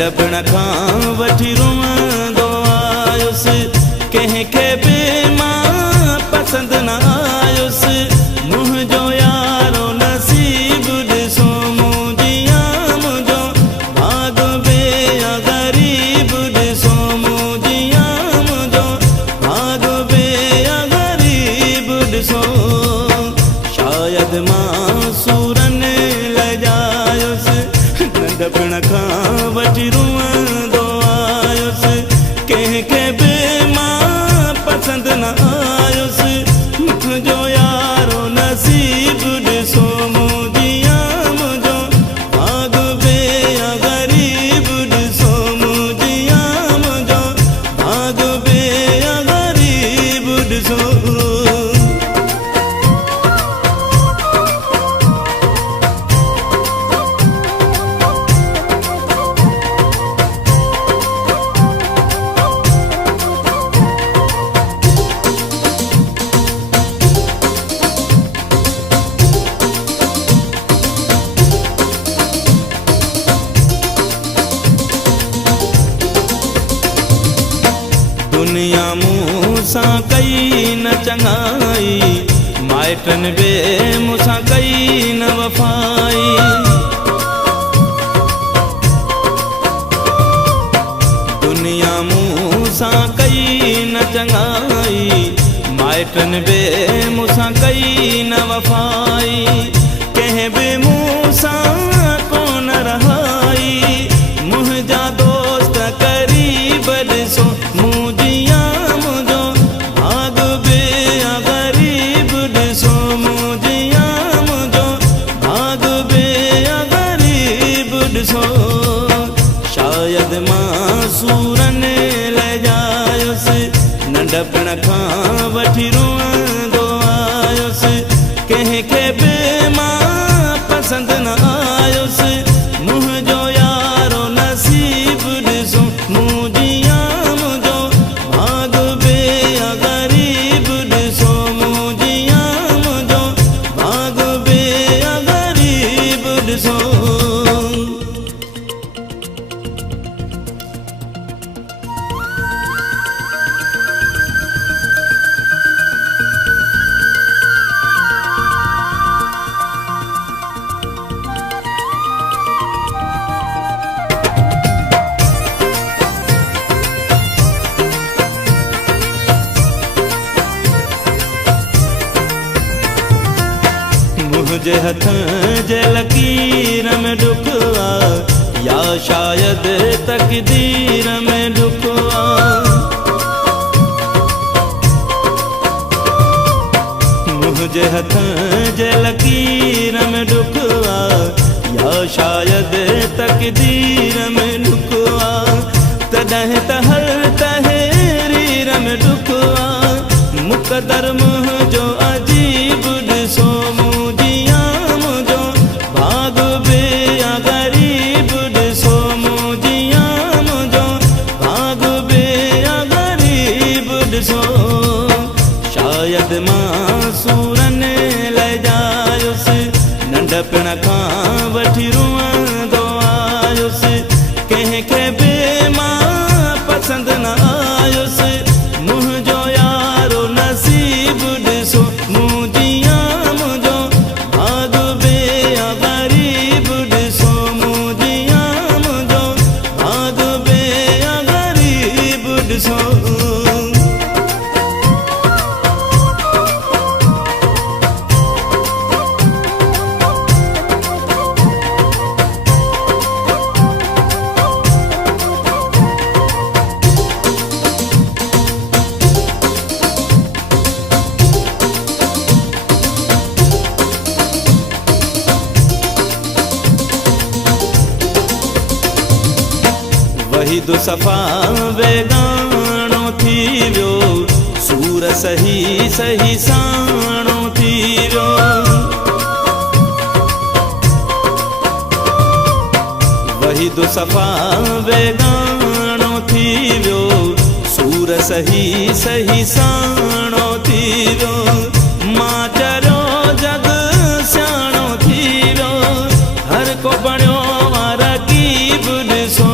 नंढपण खां वठी रोअंदो आयुसि, कंहिंखे बि मां पसंदि न आयुसि। मुंहिंजो यारो नसीब ॾिसो मुंहिंजिया, मुंहिंजो भाग बि ग़रीब ॾिसो मुंहिंजिया, मुंहिंजो भाग बि ग़रीब ॾिसो। शायदि मां सूरनि लॼायुसि, नंढपण खां वठी रोअंदो आयुसि, कंहिंखे बि मां पसंदि न आयुसि। मुंहिंजो यारो नसीब ॾिसो मुंहिंजिया, मुंहिंजो भाग बि ग़रीब ॾिसो मुंहिंजिया, मुंहिंजो भाग बि ग़रीब ॾिसो। दुनिया मूंसां कई न चङाई, माइटनि बि मूंसां कई न वफ़ाई। दुनिया मूंसां कई न चङाई, माइटनि बि मूंसां कई न वफ़ाई। कंहिं बि मूंसां कोन रहाई, मुंहिंजा दोस्त क़रीब ॾिसो मुंहिंजिया, मुंहिंजो भाग बि ग़रीब ॾिसो मुंहिंजिया, मुंहिंजो भाग बि ग़रीब ॾिसो। शायदि मां सूरनि लॼायुसि, नंढपण खां वठी रोअंदो आयुसि, कंहिंखे बि मां पसंदि न आयुसि। मुंहिंजो यारो नसीब ॾिसो मुंहिंजिया, मुंहिंजो भाग बि ग़रीब ॾिसो मुंहिंजिया, मुंहिंजो भाग बि ग़रीब ॾिसो। मुंहिंजे हथ जे लकीर में ॾुख आ, या शायदि तक़दीर में ॾुख आ। मुंहिंजे हथ जे लकीर में ॾुख आ, या शायदि तक़दीर में ॾुख आ। तॾहिं त हर तहरीर में ॾुख आ, मुक़दर मुंहिंजो अजीब ॾिसो मुंहिंजिया, मुंहिंजो भाग बि ग़रीब ॾिसो मुंहिंजिया, मुंहिंजो भाग बि ग़रीब ॾिसो। शायदि मां सूरनि लॼायुसि, नंढपण खां वठी रोअंदो आयुसि, कंहिंखे बि मां पसंदि न आयुसि। मुंहिंजो यारो नसीब ॾिसो मुंहिंजिया, मुंहिंजो भाग बि ग़रीब ॾिसो मुंहिंजिया, मुंहिंजो भाग बि ग़रीब ॾिसो। वहीद सफ़ा बेगाणो थी वियो, सूर सही सही साणो थी वियो। वहीद सफ़ा बेगाणो थी वियो, सूर सही सही साणो थी वियो। मां चरियो जग सियाणो थी वियो, हर को बणियो रकीब ॾिसो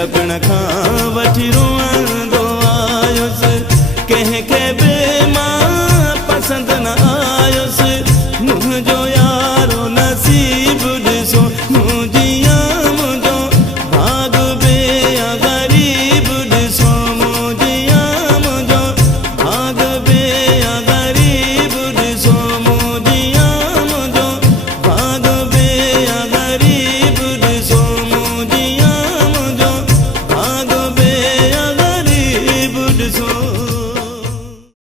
लॻण खां वठी रोअण